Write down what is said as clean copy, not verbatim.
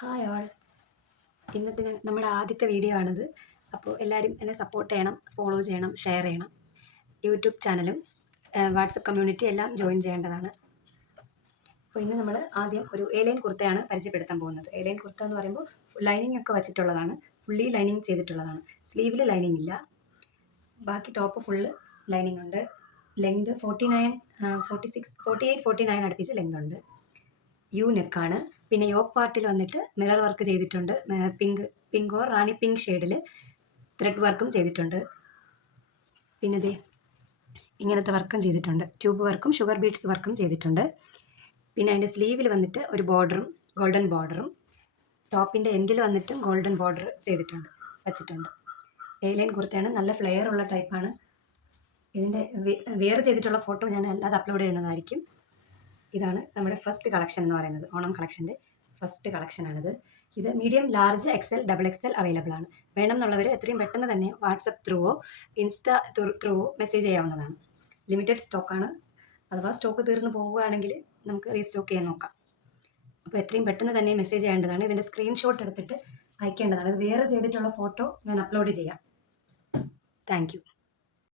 Hi all. ഇന്നത്തെ നമ്മുടെ ആദ്യത്തെ വീഡിയോ ആണിത്. അപ്പോൾ എല്ലാവരും എന്നെ സപ്പോർട്ട് ചെയ്യണം, ഫോളോ ചെയ്യണം, ഷെയർ ചെയ്യണം. യൂട്യൂബ് ചാനലും വാട്സപ്പ് കമ്മ്യൂണിറ്റി എല്ലാം ജോയിൻ ചെയ്യേണ്ടതാണ്. അപ്പോൾ ഇന്ന് നമ്മൾ ആദ്യം ഒരു എലൈൻ കുർത്തയാണ് പരിചയപ്പെടുത്താൻ പോകുന്നത്. എലൈൻ കുർത്ത എന്ന് പറയുമ്പോൾ ലൈനിങ് ഒക്കെ വച്ചിട്ടുള്ളതാണ്, ഫുള്ളി ലൈനിങ് ചെയ്തിട്ടുള്ളതാണ്. സ്ലീവിൽ ലൈനിങ് ഇല്ല, ബാക്കി ടോപ്പ് ഫുള്ള് ലൈനിങ് ഉണ്ട്. ലെങ്ത് 49, 46, 48, 49 അടുപ്പിച്ച് ലെങ്ത് ഉണ്ട്. യു നെക്കാണ്. പിന്നെ യോക്ക് പാർട്ടിൽ വന്നിട്ട് മിറർ വർക്ക് ചെയ്തിട്ടുണ്ട്. പിങ്ക് ഓർ റാണി പിങ്ക് ഷെയ്ഡിൽ ത്രെഡ് വർക്കും ചെയ്തിട്ടുണ്ട്. പിന്നെ ഇത് ഇങ്ങനത്തെ വർക്കും ചെയ്തിട്ടുണ്ട്, ട്യൂബ് വർക്കും ഷുഗർ ബീഡ്സ് വർക്കും ചെയ്തിട്ടുണ്ട്. പിന്നെ അതിൻ്റെ സ്ലീവിൽ വന്നിട്ട് ഒരു ബോർഡറും ഗോൾഡൻ ബോർഡറും ടോപ്പിൻ്റെ എൻഡിൽ വന്നിട്ടും ഗോൾഡൻ ബോർഡർ വെച്ചിട്ടുണ്ട്. എലൈൻ കുർത്തയാണ്, നല്ല ഫ്ലെയർ ഉള്ള ടൈപ്പാണ്. ഇതിൻ്റെ വെയർ ചെയ്തിട്ടുള്ള ഫോട്ടോ ഞാൻ അല്ലാതെ അപ്ലോഡ് ചെയ്യുന്നതായിരിക്കും. ഇതാണ് നമ്മുടെ ഫസ്റ്റ് കളക്ഷൻ എന്ന് പറയുന്നത്, ഓണം കളക്ഷൻ്റെ ഫസ്റ്റ് കളക്ഷനാണിത്. ഇത് medium, large, XL, double XL available ആണ്. വേണം എന്നുള്ളവർ എത്രയും പെട്ടെന്ന് തന്നെ വാട്സപ്പ് ത്രൂവോ ഇൻസ്റ്റാ ത്രൂവോ മെസ്സേജ് ചെയ്യാവുന്നതാണ്. ലിമിറ്റഡ് സ്റ്റോക്കാണ്. അഥവാ സ്റ്റോക്ക് തീർന്നു പോവുകയാണെങ്കിൽ നമുക്ക് റീസ്റ്റോക്ക് ചെയ്യാൻ നോക്കാം. അപ്പോൾ എത്രയും പെട്ടെന്ന് തന്നെ മെസ്സേജ് ചെയ്യേണ്ടതാണ്. ഇതിൻ്റെ സ്ക്രീൻഷോട്ട് എടുത്തിട്ട് അയക്കേണ്ടതാണ്. ഇത് വേറെ ചെയ്തിട്ടുള്ള ഫോട്ടോ ഞാൻ അപ്ലോഡ് ചെയ്യാം. Thank you.